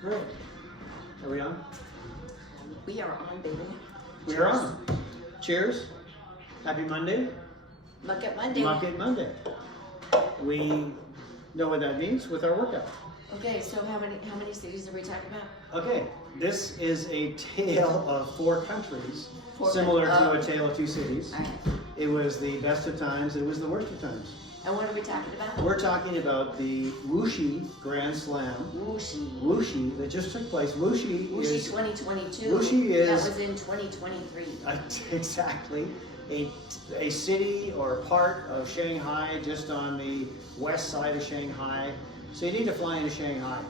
Great. Are we on? We are on, baby. We are on. Cheers. Happy Monday. Muck It Monday. Muck It Monday. We know what that means with our workout. Okay, so how many cities are we talking about? Okay, this is a tale of 4 countries, similar to a tale of 2 cities. All right. It was the best of times, it was the worst of times. And what are we talking about? We're talking about the WUXI Grand Slam. WUXI that just took place. WUXI is 2022. WUXI is that was in 2023. Exactly. A city or part of Shanghai, just on the west side of Shanghai. So you need to fly into Shanghai.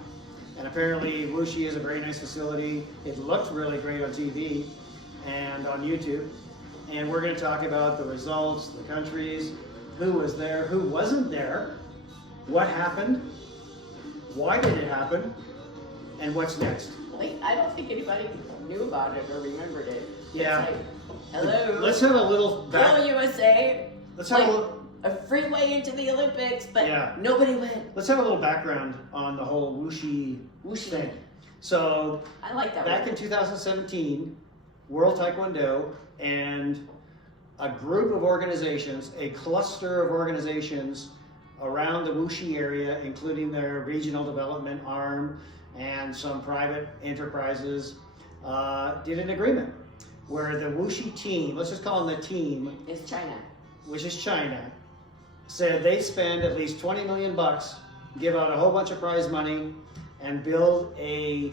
And apparently WUXI is a very nice facility. It looked really great on TV and on YouTube. And we're going to talk about the results, the countries, who was there, who wasn't there, what happened, why did it happen, and what's next. Wait, I don't think anybody knew about it or remembered it. Yeah. It's like, hello. Let's have a little Go USA. Let's have a freeway into the Olympics, but yeah. Nobody went. Let's have a little background on the whole WUXI thing. So I like that. Back in 2017, World TaeKwonDo and a group of organizations, a cluster of organizations around the WUXI area, including their regional development arm and some private enterprises, did an agreement where the WUXI team, let's just call them the team, is China, which is China, said they spend at least 20 million bucks, give out a whole bunch of prize money, and build a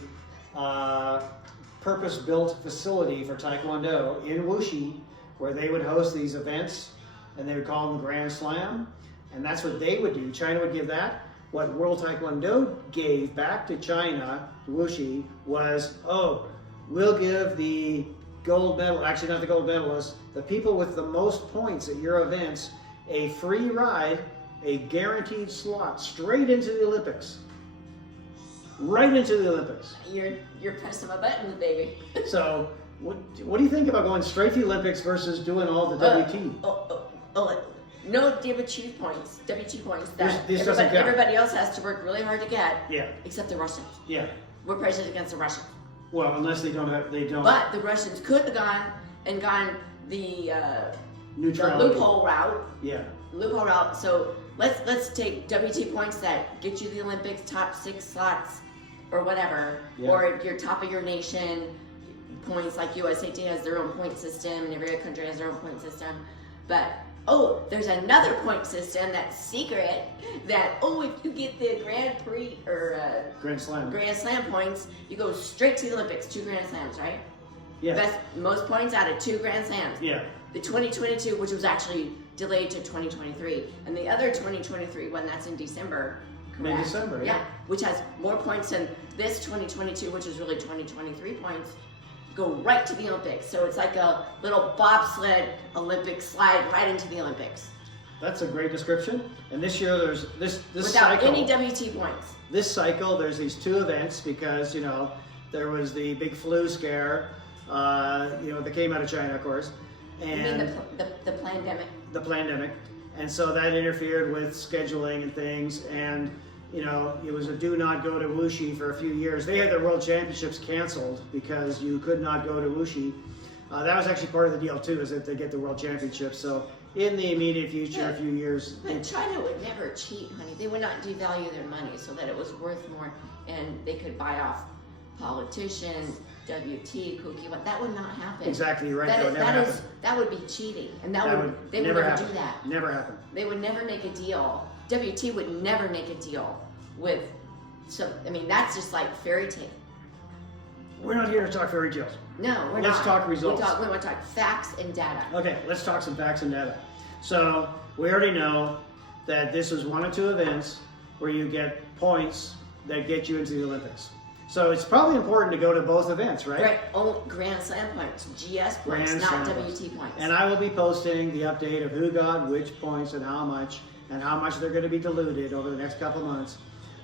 purpose-built facility for Taekwondo in WUXI, where they would host these events, and they would call them the Grand Slam, and that's what they would do. China would give that. What World Taekwondo gave back to China, to WUXI, was, oh, we'll give the gold medal, actually not the gold medalists, the people with the most points at your events, a free ride, a guaranteed slot, straight into the Olympics. Right into the Olympics. You're pressing my buttons, baby. So, what do you think about going straight to the Olympics versus doing all the WT? No WT points. WT points that everybody else has to work really hard to get. Yeah. Except the Russians. Yeah. We're prejudiced against the Russians. Well, unless they don't. But the Russians could have gone the loophole route. Yeah. Loophole route. So let's take WT points that get you the Olympics, top 6 slots, or whatever, yeah. or your top of your nation points. Like USAT has their own point system, and every country has their own point system. But there's another point system that's secret. That if you get the Grand Prix or Grand Slam points, you go straight to the Olympics. 2 Grand Slams, right? Yeah. Most points out of 2 Grand Slams. Yeah. The 2022, which was actually delayed to 2023, and the other 2023 one that's in December. Correct? In December. Yeah. Which has more points than this 2022, which is really 2023 points. Go right to the Olympics. So it's like a little bobsled Olympic slide right into the Olympics. That's a great description. And this year there's this without cycle, any WT points. This cycle, there's these 2 events because there was the big flu scare, that came out of China, of course, and you mean the pandemic. The pandemic, and so that interfered with scheduling and things, and it was a do not go to WUXI for a few years. They had their World Championships canceled because you could not go to WUXI. That was actually part of the deal too, is that they get the World Championships. So in the immediate future, a few years. But China would never cheat, honey. They would not devalue their money so that it was worth more, and they could buy off politicians, WT, cookie. But that would not happen. Exactly right. That would be cheating, and they would never do that. Never happen. They would never make a deal. WT would never make a deal with. So that's just like fairy tale. We're not here to talk fairy tales. No, we're not. Let's talk results. We want to talk facts and data. Okay, let's talk some facts and data. So we already know that this is 1 of 2 events where you get points that get you into the Olympics. So it's probably important to go to both events, right? Right, only Grand Slam points, GS points, not WT points. And I will be posting the update of who got which points and how much they're going to be diluted over the next couple of months.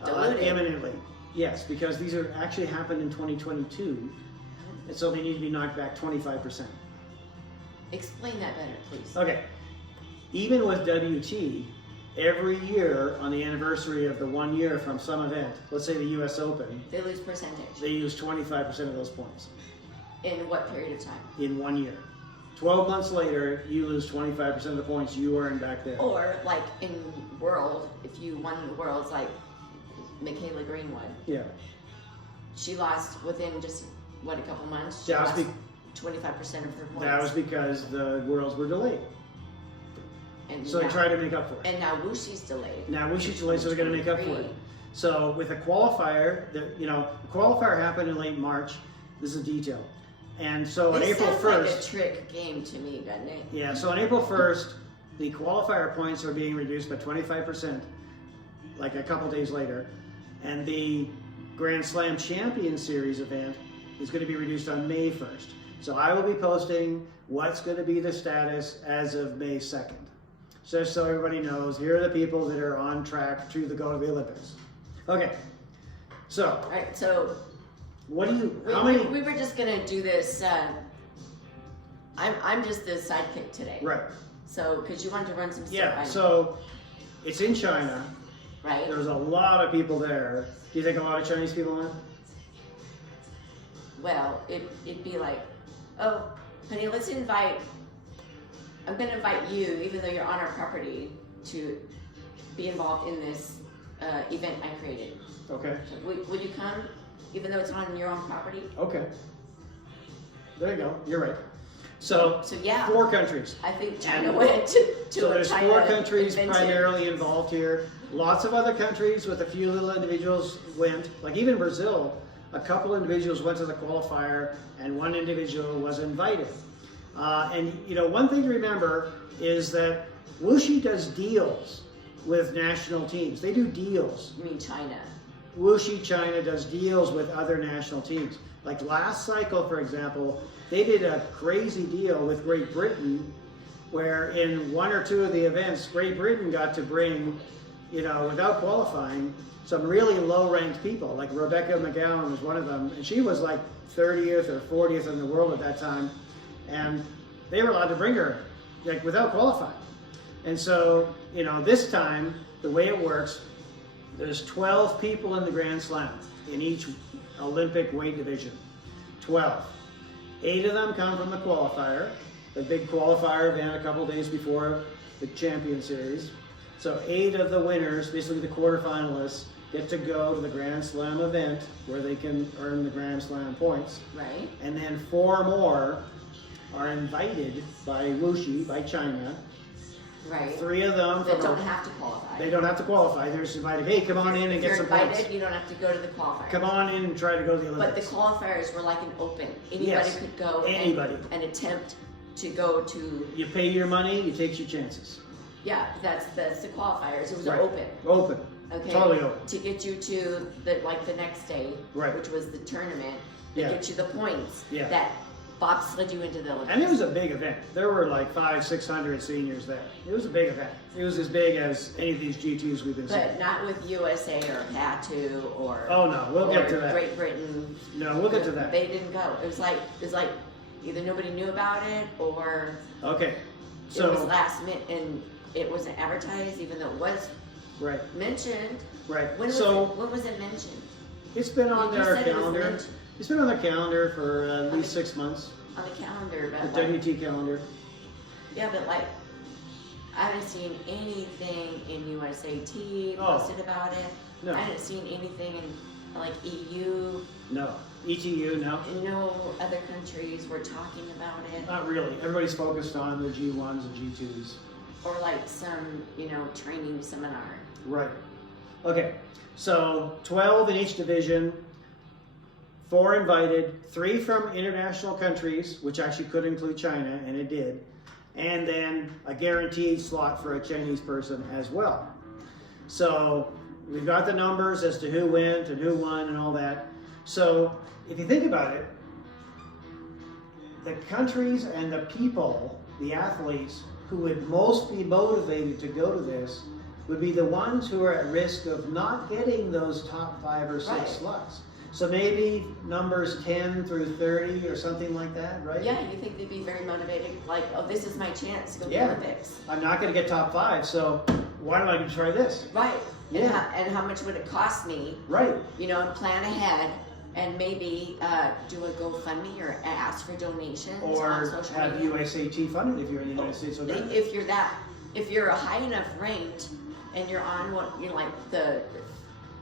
Imminently. Yes, because these are actually happened in 2022, and so they need to be knocked back 25%. Explain that better, please. Okay. Even with WT, every year on the anniversary of the 1 year from some event, let's say the US Open, They lose percentage. they use 25% of those points In what period of time? in 1 year. 12 months later, you lose 25% of the points you earned back then. Or like in World, if you won the Worlds, like Michaela Greenwood, Yeah. she lost within just what, a couple months. She That was lost 25% of her points. That was because the Worlds were delayed. and So now, they tried to make up for it. And now Wushi's delayed. Now Wushi's delayed, so they're going to make up for it. So with a qualifier, the qualifier happened in late March. This is detail. And so on This April sounds 1st, like a trick game to me, doesn't it? yeah, so on April 1st, the qualifier points are being reduced by 25%, like a couple days later. And the Grand Slam Champion Series event is going to be reduced on May 1st. So I will be posting what's going to be the status as of May 2nd. Just so everybody knows, here are the people that are on track to go to the Olympics. Okay, so All right, so what do you, we, how many, we were just gonna do this. I'm just the sidekick today. right, So, because you wanted to run some stuff. yeah, by me, so it's in China. right. There's a lot of people there. Do you think a lot of Chinese people went? Well, it'd be like, oh, honey, let's invite. I'm gonna invite you, even though you're on our property, to be involved in this event I created. Okay, So, would you come, even though it's on your own property? okay. There you go, you're right. So, So yeah, 4 countries. I think China And- went to So a there's China 4 countries convention. primarily involved here. Lots of other countries with a few little individuals went. Like even Brazil, a couple individuals went to the qualifier and 1 individual was invited. And one thing to remember is that Wuxi does deals with national teams. They do deals. You mean China? Wuxi China does deals with other national teams. Like last cycle, for example, they did a crazy deal with Great Britain, where in 1 or 2 of the events, Great Britain got to bring, without qualifying, some really low-ranked people. Like Rebecca McGowan was one of them, and she was like 30th or 40th in the world at that time, and they were allowed to bring her, like without qualifying. And so, this time, the way it works, there's 12 people in the Grand Slam in each Olympic weight division. 12. 8 of them come from the qualifier, the big qualifier event a couple days before the Champion Series. So 8 of the winners, basically the quarterfinalists, get to go to the Grand Slam event where they can earn the Grand Slam points. Right. And then 4 more are invited by Wuxi, by China. Right. 3 of them That don't have to qualify. They don't have to qualify. They're just invited. Hey, come on in and If get you're some invited, points. you don't have to go to the qualifier. Come on in and try to go to the But the Olympics. qualifiers were like an open. Anybody Yes, could go anybody. and attempt to go to. You pay your money, you take your chances. Yeah, that's the qualifiers. It was Right. open. Open. Okay. Totally open. To get you to the next day, Right. which was the tournament, to Yeah. get you the points Yeah. that bobsled you into the Olympics. And it was a big event. There were like 500-600 seniors there. It was a big event. It was as big as any of these G2s we've been seeing. But not with USA or PATU or. Oh no, we'll or get to that. Great Britain. No, we'll get to that. They didn't go. It was like either nobody knew about it or Okay. it was So, last minute and it wasn't advertised, even though it was right, mentioned. right. When was it mentioned? It's been on You their said it was calendar. mentioned. It's been on their calendar for at least 6 months. On the calendar, The but WT calendar. yeah, but I haven't seen anything in USAT Oh. posted about it. No. I haven't seen anything in EU. No. ETU, no. No other countries were talking about it, Not really. Everybody's focused on the G1s and G2s. or some training seminar. Right. Okay. So 12 in each division, 4 invited, 3 from international countries, which actually could include China, and it did, and then a guaranteed slot for a Chinese person as well. So we've got the numbers as to who went and who won and all that. So if you think about it, the countries and the people, the athletes, who would most be motivated to go to this would be the ones who are at risk of not getting those top 5 or 6 Right. slots. So maybe numbers 10 through 30 or something like that, right? Yeah, you think they'd be very motivated? Like, oh, this is my chance to go to Yeah. the Olympics. I'm not going to get top 5, so why don't I try this? Right. Yeah. And how much would it cost me? Right. You know, and plan ahead and maybe do a GoFundMe or ask for donations on Or social have media. USAT funded if you're in the United States. If you're a high enough ranked and you're on like the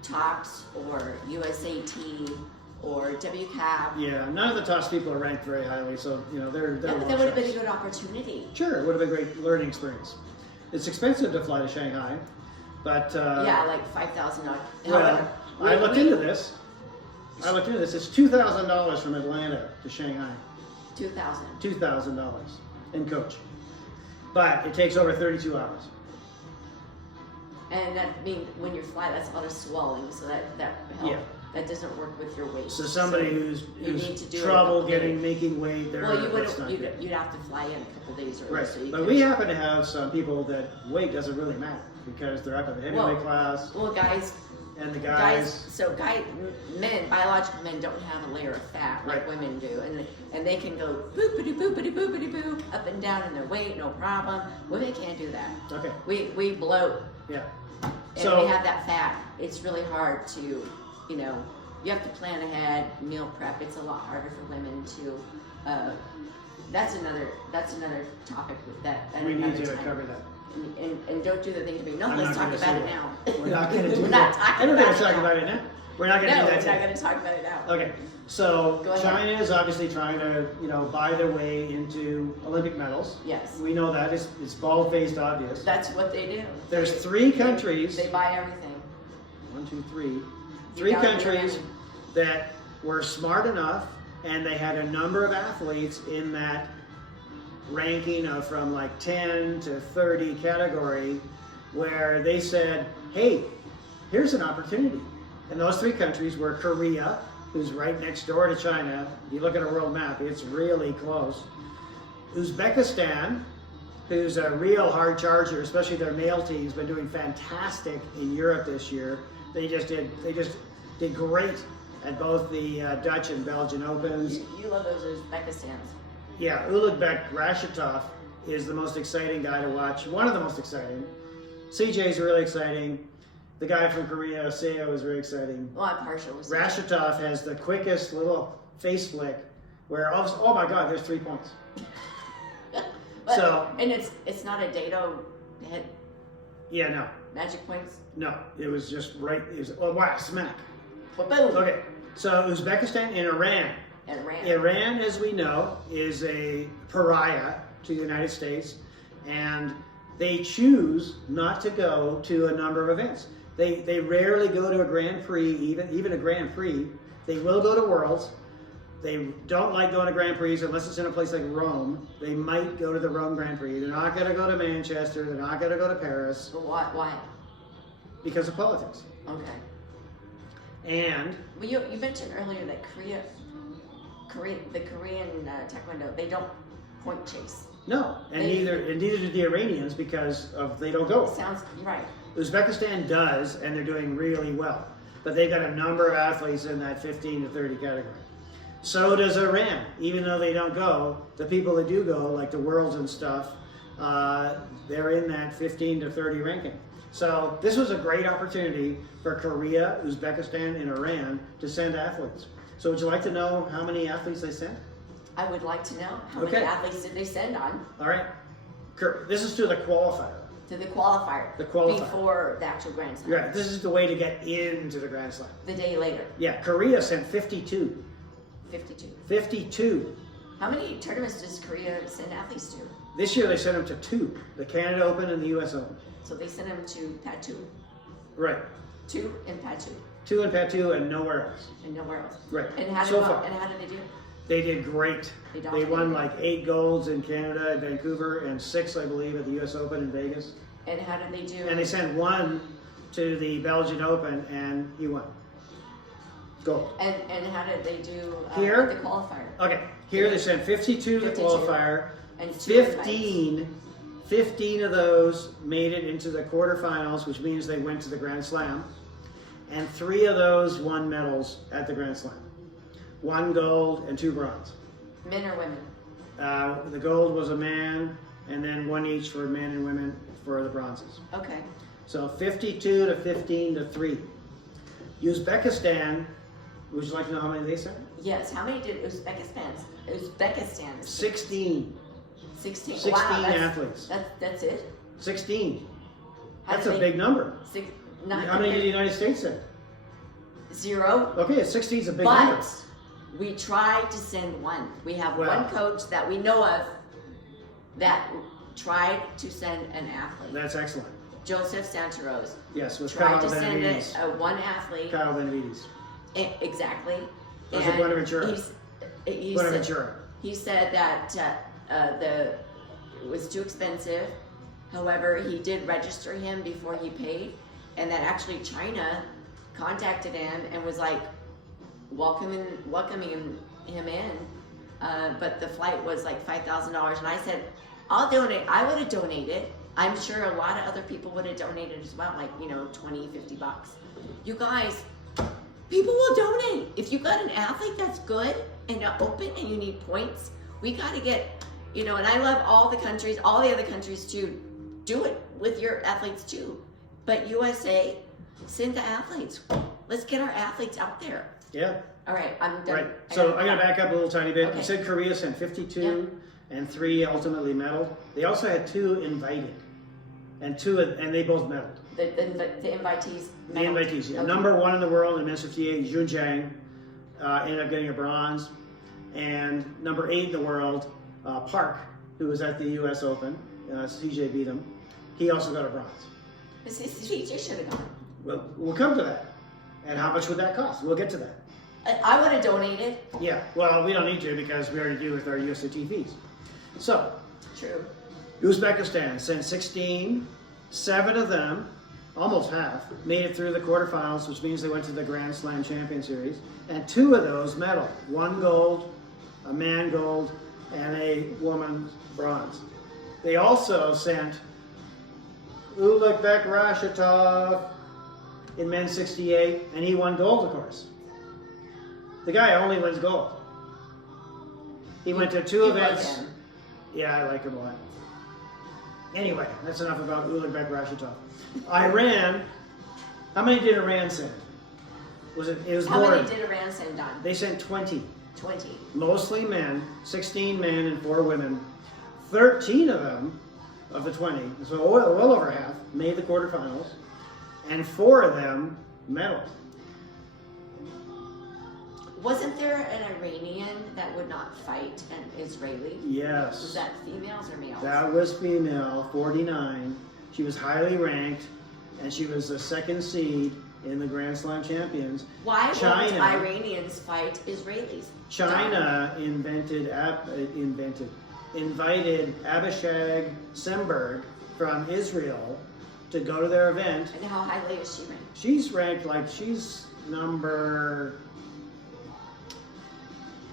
TOPS or USAT or WCAP. Yeah, none of the TOPS people are ranked very highly, so you know they're Yeah, but that would have been a good opportunity. Sure, it would have been a great learning experience. It's expensive to fly to Shanghai, but yeah, like $5,000. Well, I looked into this. It's $2,000 from Atlanta to Shanghai. $2,000 in coach, but it takes over 32 hours. And that means when you fly, that's a lot of swelling, so that helps. Yeah. That doesn't work with your weight. So somebody who's need to do trouble it making weight, well, you'd have to fly in a couple days early. Right, So you but we happen to have some people that weight doesn't really matter because they're up in the heavyweight class. Well, guys, and the guys. Men, biological men don't have a layer of fat like Right. women do, and they can go boopity boopity boopity boo up and down in their weight, no problem. Women can't do that. Okay. We bloat. Yeah. And So we have that fat. It's really hard to, you know, you have to plan ahead, meal prep. It's a lot harder for women to. That's another topic that we need another to time. cover that. And don't do the thing to me. No, I'm let's not talk gonna about say it that. now. We're not going to do We're that. not talking I don't about think it we're talking now. about it now. We're not going to No, do that we're today. not going to talk about it now. Okay, so Go ahead. China is obviously trying to, buy their way into Olympic medals. Yes. We know that. It's bald-faced obvious. That's what they do. There's three countries. They buy everything. 1, 2, 3. You Three gotta countries do that were smart enough, and they had a number of athletes in that ranking of from like 10 to 30 category, where they said, hey, here's an opportunity. And those three countries were Korea, who's right next door to China. If you look at a world map, it's really close. Uzbekistan, who's a real hard charger, especially their male team's been doing fantastic in Europe this year. They just did great at both the Dutch and Belgian Opens. You love those Uzbekistans. Yeah, Ulugbek Rashitov is the most exciting guy to watch. One of the most exciting. CJ is really exciting. The guy from Korea, Seo, is very exciting. Well, I'm partial. Rashitov has the quickest little face flick where, oh my God, there's 3 points. And it's not a dado head Yeah, no. magic points. No, it was just right. Wow, smack. Boom. Okay, so Uzbekistan and Iran. And ran. Iran, as we know, is a pariah to the United States, and they choose not to go to a number of events. They rarely go to a Grand Prix, even a Grand Prix. They will go to Worlds. They don't like going to Grand Prix unless it's in a place like Rome. They might go to the Rome Grand Prix. They're not going to go to Manchester. They're not going to go to Paris. But why? Because of politics. Okay. And Well, you mentioned earlier that the Korean Taekwondo, they don't point chase. no, and neither do the Iranians because they don't go. Sounds right. Uzbekistan does, and they're doing really well. But they've got a number of athletes in that 15 to 30 category. So does Iran. Even though they don't go, the people that do go, like the Worlds and stuff, they're in that 15 to 30 ranking. So this was a great opportunity for Korea, Uzbekistan, and Iran to send athletes. So would you like to know how many athletes they sent? I would like to know how Okay. many athletes did they send on All right. This is to the qualifier. to the qualifier. The qualifier. Before the actual Grand Slam. Right. This is the way to get into the Grand Slam. The day later. Yeah, Korea sent 52. 52. 52. How many tournaments does Korea send athletes to? This year they sent them to 2, the Canada Open and the US Open. So they sent them to Patu. Right. 2 in Patu. 2 in Patu and nowhere else. And nowhere else. Right. And how So far. and how did they do? They did great. They They won dominated. like 8 golds in Canada and Vancouver and 6, I believe, at the US Open in Vegas. And how did they do? And they sent 1 to the Belgian Open and he won. Gold. And how did they do Here? the qualifier? Okay, here they sent 52 to the 52. qualifier. And 2 invites. 15 of those made it into the quarterfinals, which means they went to the Grand Slam. And 3 of those won medals at the Grand Slam. 1 gold and 2 bronze. Men or women? The gold was a man, and then 1 each for men and women for the bronzes. Okay. So 52 to 15 to 3. Uzbekistan, would you like to know how many they sent? Yes. How many did Uzbekistan? 16. 16. 16 Wow, athletes. That's it. 16. How That's did a they- big number. How many did the United States send? 0. Okay, 16 is a big number. But we tried to send one. We have Well. one coach that we know of that tried to send an athlete. That's excellent. Joseph Santarose Yes, with tried Kyle to send Benavides. one athlete. Kyle Benavides. Exactly. Was it Buenaventura? He Buenaventura. He said that it was too expensive. However, he did register him before he paid, and that actually China contacted him and was like welcoming him in. But the flight was like $5,000, and I said, I'll donate. I would have donated. I'm sure a lot of other people would have donated as well, like, $20, $50. You guys, people will donate. If you got an athlete that's good and open and you need points, we got to get, and I love all the other countries to do it with your athletes too. But USA, send the athletes. Let's get our athletes out there. Yeah. All right, I'm done. Right. So I'm going to back up a little tiny bit. Okay. You said Korea sent 52 and 3 ultimately medaled. They also had 2 invited, and they both medaled. The invitees. The invitees, yeah. Number 1 in the world in men's 58, Jun Zhang, ended up getting a bronze. And number 8 in the world, Park, who was at the U.S. Open, CJ beat him. He also got a bronze. CJ should have gone. Well, we'll come to that. And how much would that cost? We'll get to that. I would have donated. Yeah, well, we don't need to because we already do with our USAT fees. So, True. Uzbekistan sent 16, 7 of them, almost half, made it through the quarterfinals, which means they went to the Grand Slam Champion Series, and 2 of those medaled. 1 gold, a man gold, and a woman bronze. They also sent Uzbek Rashitov in men's 68, and he won gold, of course. The guy only wins gold. He went to 2 events. Like him. Yeah, I like him a lot. Anyway, that's enough about Uzbek Rashitov. Iran, how many did Iran send? It was How more. many did Iran send on? They sent 20. 20. Mostly men, 16 men and 4 women. 13 of them, of the 20, so well over half, made the quarterfinals, and 4 of them medaled. Wasn't there an Iranian that would not fight an Israeli? Yes. Was that females or males? That was female, 49. She was highly ranked, and she was the 2nd seed in the Grand Slam Champions. Why won't China- Iranians fight Israelis? China invited Abishag Semberg from Israel to go to their event. And how highly is she ranked? She's ranked she's number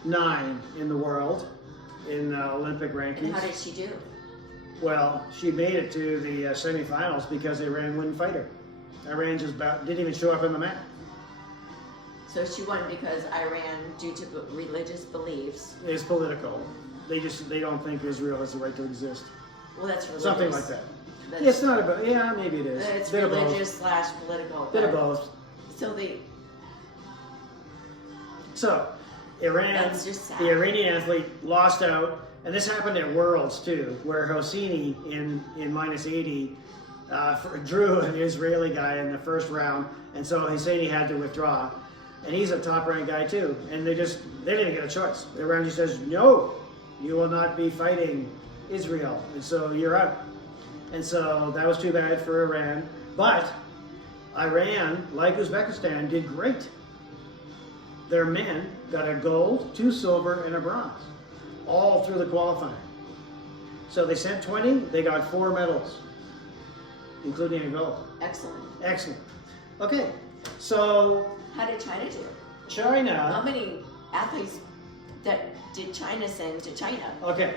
9 in the world in Olympic rankings. And how did she do? Well, she made it to the semifinals because Iran wouldn't fight her. Iran just didn't even show up in the match. So she won because Iran, due to religious beliefs. It's political. They don't think Israel has the right to exist. Well, that's religious. Something like that. That's, It's not about. Yeah, maybe it is. It's Bit of both. religious / political. Bit of but- both. So So, Iran, That's just sad. the Iranian athlete lost out, and this happened at Worlds too, where Hosseini in minus 80 drew an Israeli guy in the first round, and so Hosseini had to withdraw. And he's a top-ranked guy too, and they didn't even get a choice. Iran just says, no, you will not be fighting Israel, and so you're out. And so that was too bad for Iran, but Iran, like Uzbekistan, did great. Their men got a gold, 2 silver, and a bronze, all through the qualifying. So they sent 20, they got 4 medals, including a gold. excellent. Excellent. Okay, so How did China do? How China, many athletes did China send to China? okay,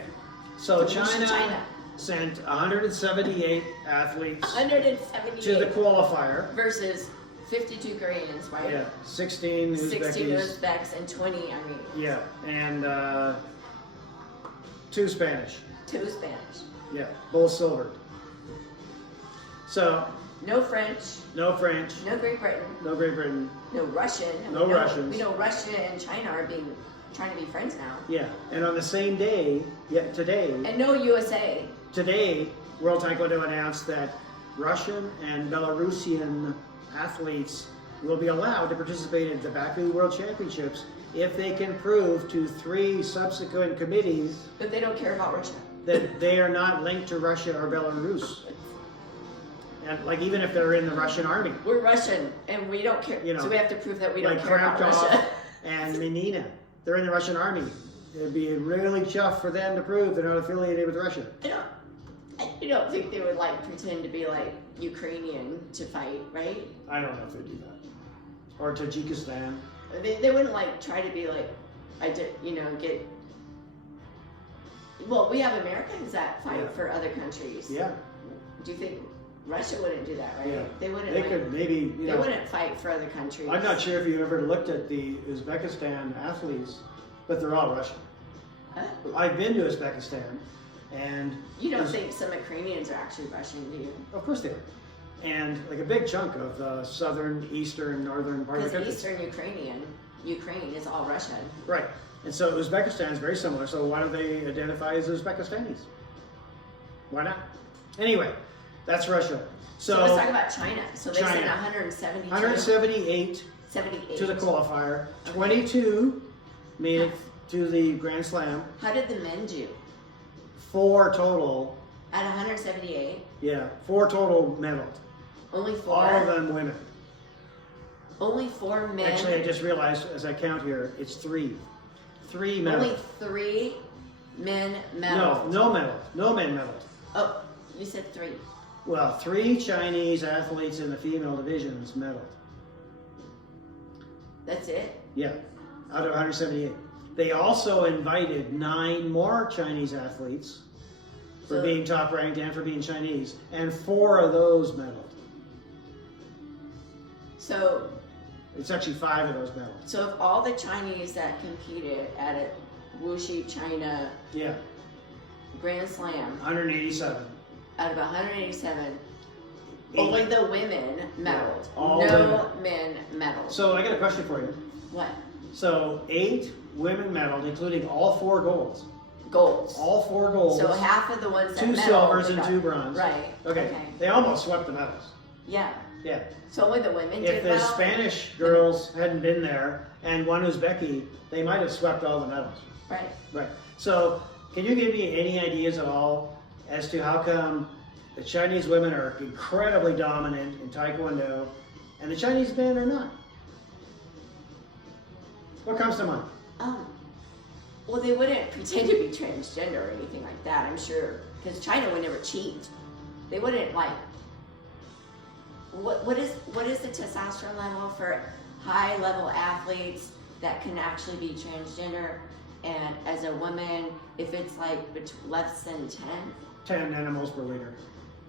so To China. China sent 178 athletes 178 to the qualifier. versus 52 Koreans, right? Yeah, 16 16 Uzbekis. Uzbeks and 20 Iranians. Yeah, and 2 Spanish. 2 Spanish. Yeah, both silvered. So No French. No French. No Great Britain. No Great Britain. No Russian. No Russians. We know Russia and China are trying to be friends now. Yeah, and on the same day, today. And no USA. Today, World Taekwondo announced that Russian and Belarusian athletes will be allowed to participate in the Baku World Championships if they can prove to 3 subsequent committees But they don't care about Russia. that they are not linked to Russia or Belarus. And like even if they're in the Russian army. We're Russian and we don't care. You know, so we have to prove that we don't like care about Kramkov Russia. and Menina, they're in the Russian army. It'd be really tough for them to prove they're not affiliated with Russia. I don't think they would like pretend to be like Ukrainian to fight, right? I don't know if they do that. Or Tajikistan. They wouldn't like try to be like, get. Well, we have Americans that fight for other countries. Yeah. Do you think Russia wouldn't do that, right? Yeah. They wouldn't. They could maybe, They wouldn't fight for other countries. I'm not sure if you ever looked at the Uzbekistan athletes, but they're all Russian. Huh? I've been to Uzbekistan, and You don't think some Ukrainians are actually Russian, do you? of course they are. And like a big chunk of the southern, eastern, northern part of the Because country. Eastern Ukraine is all Russian. Right. And so Uzbekistan is very similar. So why don't they identify as Uzbekistanis? Why not? Anyway, that's Russia. So let's talk about China. So they sent China. 172. 178 78. to the qualifier. 22 made it to the Grand Slam. How did the men do? 4 total. At 178, Yeah, 4 total medaled. only 4. All of them women. Only 4 men. Actually, I just realized as I count here, it's 3. 3 medaled. Only 3 men medaled. No medal. No men medaled. Oh, you said 3. Well, 3 Chinese athletes in the female divisions medaled. That's it? Yeah, out of 178. They also invited 9 more Chinese athletes for So- being top ranked and for being Chinese, and 4 of those medaled. So, It's actually 5 of those medaled. so if all the Chinese that competed at a WUXI China Yeah, Grand Slam, 187. out of 187, 8. only the women medaled. All No men medaled. So I got a question for you. What? So 8 women medaled, including all 4 golds. Golds. All 4 golds. So half of the ones that 2 medaled, silvers they and got- 2 bronze. Right. Okay. They almost swept the medals. Yeah. Yeah. So only the women If did the medal? Spanish girls hadn't been there and one Uzbeki, they might have swept all the medals. Right. Right. So can you give me any ideas at all as to how come the Chinese women are incredibly dominant in Taekwondo and the Chinese men are not? What comes to mind? Well, they wouldn't pretend to be transgender or anything like that, I'm sure, because China would never cheat. They wouldn't like. What is the testosterone level for high level athletes that can actually be transgender? And as a woman, if it's like less than 10, 10 animals per liter.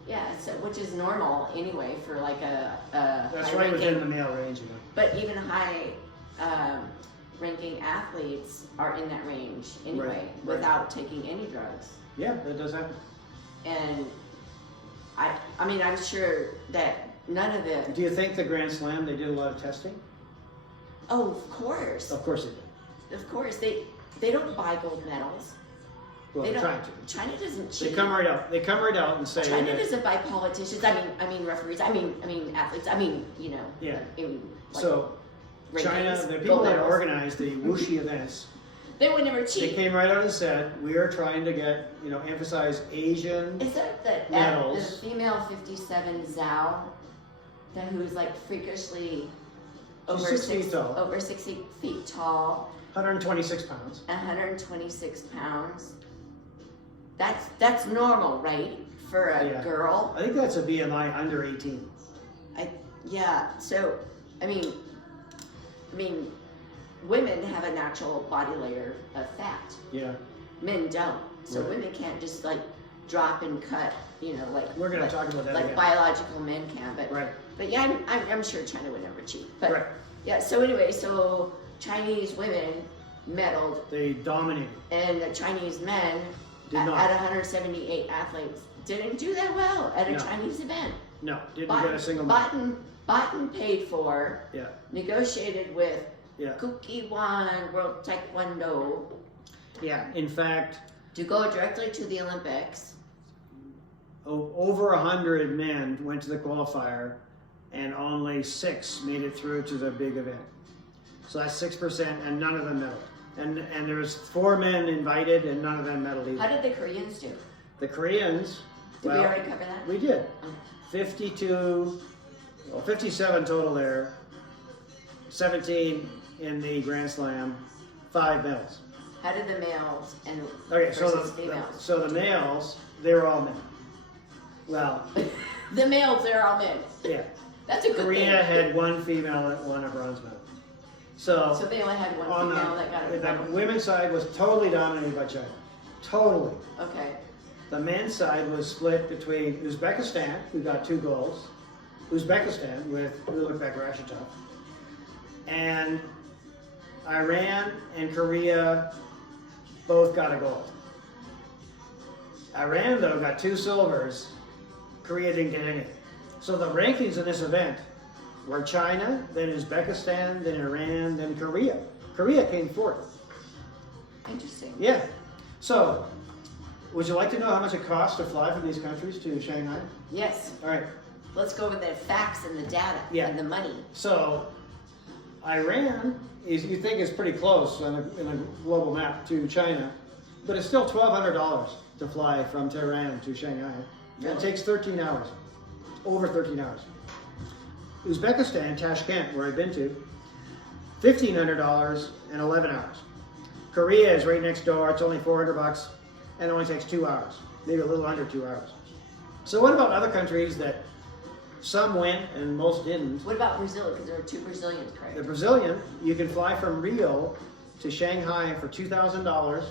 yeah, so which is normal anyway for like a That's high right within the ranking, male range. You know. but even high ranking athletes are in that range anyway, Right. without taking any drugs. Yeah, that does happen. And I mean, I'm sure that none of the. Do you think the Grand Slam, they did a lot of testing? Oh, of course, Of course they did. of course. They don't buy gold medals. Well, They they're don't. trying to. China doesn't They cheat. come right out. They come right out and say China that, doesn't buy politicians. I mean referees. I mean athletes. I mean Yeah. like, So China, rankings, the people gold that medals. organized the WUXI events, They would never they cheat. came right out and said, we are trying to get, emphasize Asian. Is that the medals. female 57 Zhao, who's like freakishly over She's 6 feet tall. over 60 feet tall, 126 pounds. 126 pounds. That's normal, right, for a Yeah. girl? I think that's a BMI under 18. Yeah. So I mean, women have a natural body layer of fat. Yeah. Men don't. So Right. women can't just like drop and cut, like We're going like, to talk about that like again. biological men can. But Right. but yeah, I'm sure China would never cheat. But Right. yeah. So anyway, so Chinese women medaled, They dominated. and the Chinese men Did at not. 178 athletes didn't do that well at a No. Chinese event. No, didn't get a single medal. Bought and paid for. Yeah. Negotiated with. Yeah. TaeKwonDo World Taekwondo. Yeah. In fact, to go directly to the Olympics. Over 100 men went to the qualifier, and only 6 made it through to the big event. So that's 6%, and none of them medaled. And there was 4 men invited, and none of them medaled either. How did the Koreans do? The Koreans. Did we already cover that? We did. 57 total there. 17 in the Grand Slam. 5 medals. How did the males and females? So the males, they were all men. Well, the males, they're all men. Yeah. That's a good Korea thing. had 1 female that won a bronze medal. So they only had 1 female that got it. The women's side was totally dominated by China. Totally. Okay. The men's side was split between Uzbekistan, who got 2 golds, Uzbekistan with Ulugh Rashidov, and Iran and Korea both got a gold. Iran, though, got 2 silvers. Korea didn't get any. So the rankings in this event were China, then Uzbekistan, then Iran, then Korea. Korea came 4th. Interesting. Yeah. So, would you like to know how much it costs to fly from these countries to Shanghai? Yes. All right. Let's go over the facts and the data and the money. So, Iran you think is pretty close in a global map to China, but it's still $1,200 to fly from Tehran to Shanghai. Really? It takes 13 hours, over 13 hours. Uzbekistan, Tashkent, where I've been to, $1,500 and 11 hours. Korea is right next door. It's only $400 and it only takes 2 hours, maybe a little under 2 hours. So what about other countries that some went and most didn't? What about Brazil? Because there were 2 Brazilians, correct? The Brazilian, you can fly from Rio to Shanghai for $2,000,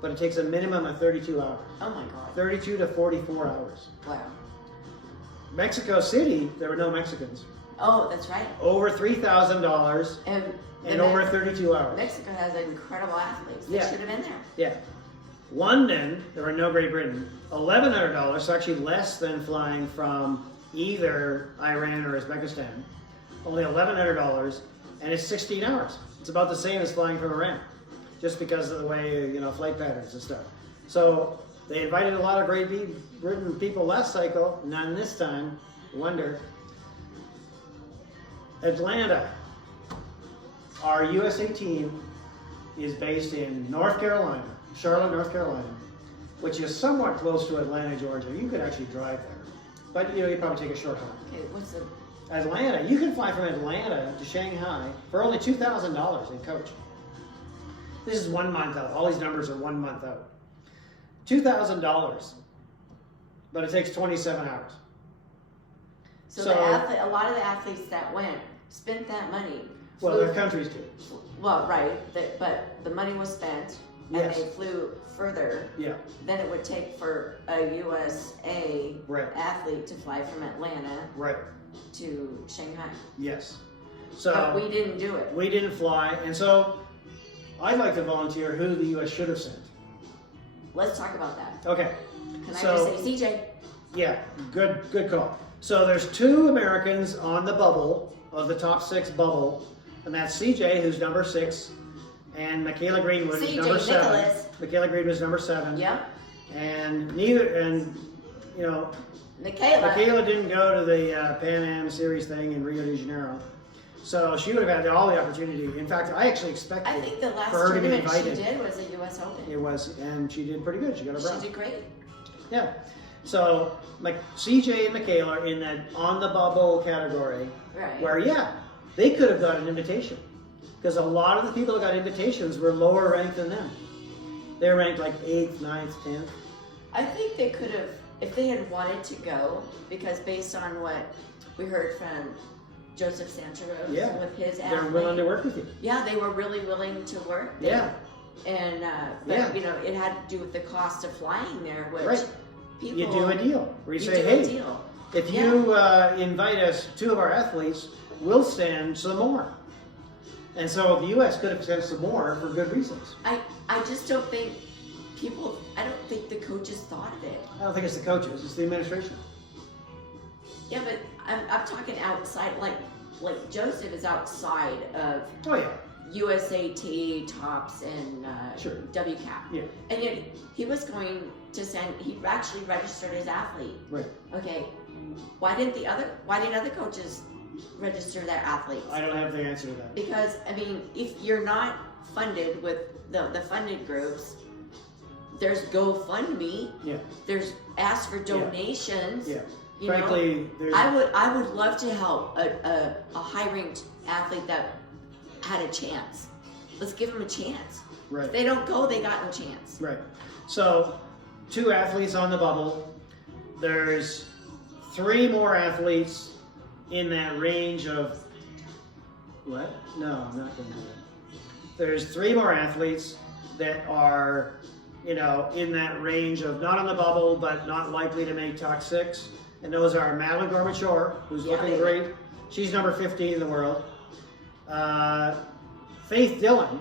but it takes a minimum of 32 hours. Oh my God. 32 to 44 hours. Wow. Mexico City, there were no Mexicans. Oh, that's right. Over $3,000 and over 32 hours. Mexico has incredible athletes. They should have been there. Yeah. London, there were no Great Britain. $1,100, so actually less than flying from either Iran or Uzbekistan. Only $1,100, and it's 16 hours. It's about the same as flying from Iran, just because of the way, flight patterns and stuff. So they invited a lot of Great Britain people last cycle, none this time. Wonder. Atlanta. Our USA team is based in North Carolina, Charlotte, North Carolina, which is somewhat close to Atlanta, Georgia. You could actually drive there, but you'd probably take a short haul. Okay, what's the... Atlanta, you can fly from Atlanta to Shanghai for only $2,000 in coach. This is 1 month out. All these numbers are 1 month out. $2,000, but it takes 27 hours. So a lot of the athletes that went spent that money. Well, their countries do. Well, right, but the money was spent, and they flew further than it would take for a USA athlete to fly from Atlanta to Shanghai. Yes. So but we didn't do it. We didn't fly, and so I'd like to volunteer who the U.S. should have sent. Let's talk about that. Okay. Can I just say CJ? Yeah, good call. So there's 2 Americans on the bubble, of the top 6 bubble, and that's CJ, who's number 6, and Michaela Greenwood, who's number 7. Nicholas. Michaela Greenwood is number 7. Yep. And Michaela didn't go to the Pan Am Series thing in Rio de Janeiro. So she would have had all the opportunity. In fact, I actually expected I think the last for her to be tournament she invited. did was the U.S. Open. It was, and she did pretty good. She got a bronze. She did great. Yeah. So, CJ and Michaela are in that on the bubble category, where they could have got an invitation, because a lot of the people that got invitations were lower ranked than them. They're ranked like 8th, 9th, 10th. I think they could have, if they had wanted to go, because based on what we heard from Joseph Sancheros with his athlete, they're willing to work with you. Yeah, they were really willing to work. Yeah. And but it had to do with the cost of flying there, which people, you do a deal where you say, hey, if you invite us 2 of our athletes, we'll send some more. And so the U.S. could have sent some more for good reasons. I just don't think I don't think the coaches thought of it. I don't think it's the coaches, it's the administration. Yeah, but I'm talking outside, like Joseph is outside of Oh yeah. USAT, TOPS, and Sure. WCAP. Yeah. And yet he was going to he actually registered as athlete. Right. Okay. Why didn't other coaches register their athletes? I don't have the answer to that. Because, I mean, if you're not funded with the funded groups, there's GoFundMe. Yeah. There's ask for donations. Yeah. You Frankly, know, I would love to help a high ranked athlete that had a chance. Let's give them a chance. Right. If they don't go, they got no chance. Right. So, 2 athletes on the bubble. There's 3 more athletes in that range of what? No, I'm not going to do that. There's 3 more athletes that are, you know, in that range of not on the bubble, but not likely to make top 6. And those are Madeline Gorbachev, who's looking great. She's number 15 in the world. Faith Dillon,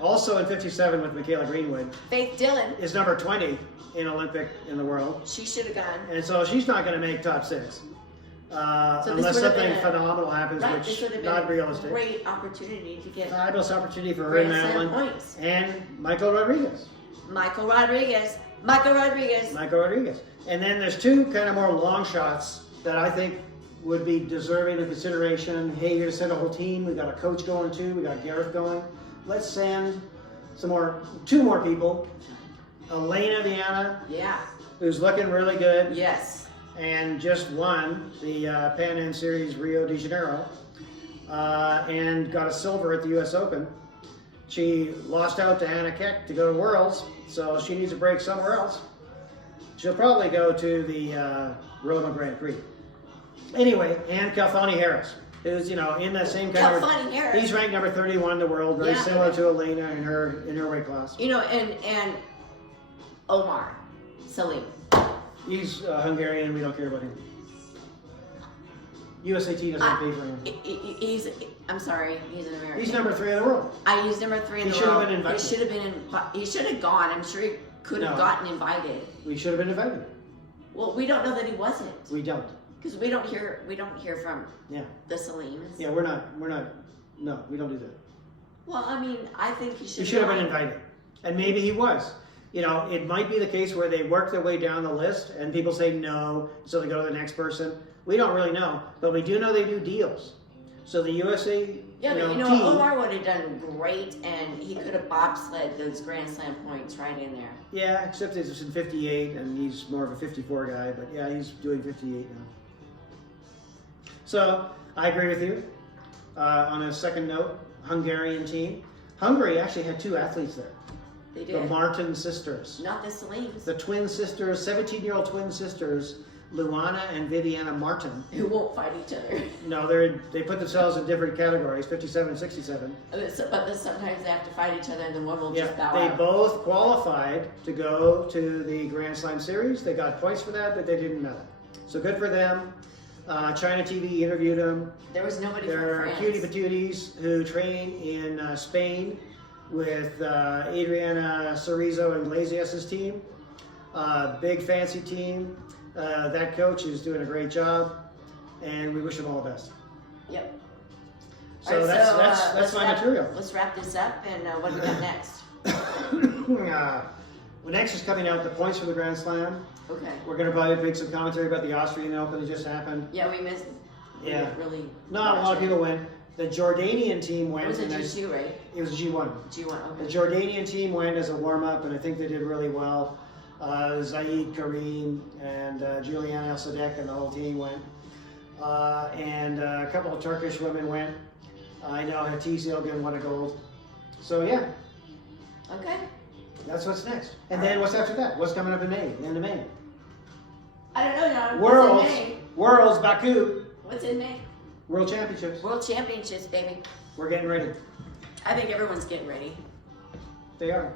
also in 57 with Michaela Greenwood, Faith Dillon is number 20 in Olympic in the world. She should have gone. And so she's not going to make top 6. Unless something phenomenal happens, this would which have not been realistic. a great opportunity to get Fabulous opportunity for her and Grand Slam Madeline. points. And Michael Rodriguez. Michael Rodriguez. And then there's 2 kind of more long shots that I think would be deserving of consideration. Hey, you're going to send a whole team. We've got a coach going too. We got Gareth going. Let's send 2 more people. Elena Viana, Yeah. who's looking really good. Yes. And just won the Pan Am Series Rio de Janeiro and got a silver at the U.S. Open. She lost out to Anna Keck to go to Worlds, so she needs a break somewhere else. She'll probably go to the Roma Grand Prix. Anyway, and Kalfani Harris, who's, you know, in that same kind Kalfani Harris. He's ranked number 31 in the world, very similar to Elena in her weight class. You know, and Omar Salim. He's Hungarian. We don't care about him. USAT doesn't pay for him. I'm sorry, he's an American. He's number 3 in the world. He's number 3 in the world. He should have been invited. He should have gone. I'm sure he could have gotten invited. We should have been invited. Well, we don't know that he wasn't. We don't. Because we don't hear from the Salims. Yeah, we're not. No, we don't do that. Well, I mean, I think he should. He should have been invited, and maybe he was. You know, it might be the case where they work their way down the list, and people say no, so they go to the next person. We don't really know, but we do know they do deals. So the USA, yeah, team, Omar would have done great, and he could have bobsled those Grand Slam points right in there. Yeah, except it's in 58, and he's more of a 54 guy. But yeah, he's doing 58 now. So I agree with you. On a second note, Hungarian team. Hungary actually had 2 athletes there. They did. The Martin sisters. Not the Salims. The twin sisters, 17-year-old twin sisters, Luana and Viviana Martin. Who won't fight each other. No, they put themselves in different categories, 57 and 67. But sometimes they have to fight each other, and then one will Yeah, just bow they out. both qualified to go to the Grand Slam Series. They got points for that, but they didn't medal. So good for them. China TV interviewed them. There was nobody There from are France. cutie patooties who train in Spain with Adriana Cerezo and Iglesias' team. Big fancy team. That coach is doing a great job, and we wish him all the best. Yep. So All right, that's my material. Let's wrap this up, and what do we got next? Well, next is coming out the points for the Grand Slam. Okay. We're going to probably make some commentary about the Austrian Open that just happened. Yeah, we missed. Yeah. Really. Not a lot of people went. The Jordanian team went. It was a G2, right? It was G1. G1. Okay. The Jordanian team went as a warm-up, and I think they did really well. Zaid Karim and Juliana El Sadek and the whole team went. And a couple of Turkish women went. I know Hatice Ilgin won a gold. So yeah. Okay. That's what's next. And then what's after that? What's coming up in May? The end of May. I don't know, John. Worlds. What's in May? Worlds, Baku. What's in May? World Championships. World Championships, baby. We're getting ready. I think everyone's getting ready. They are.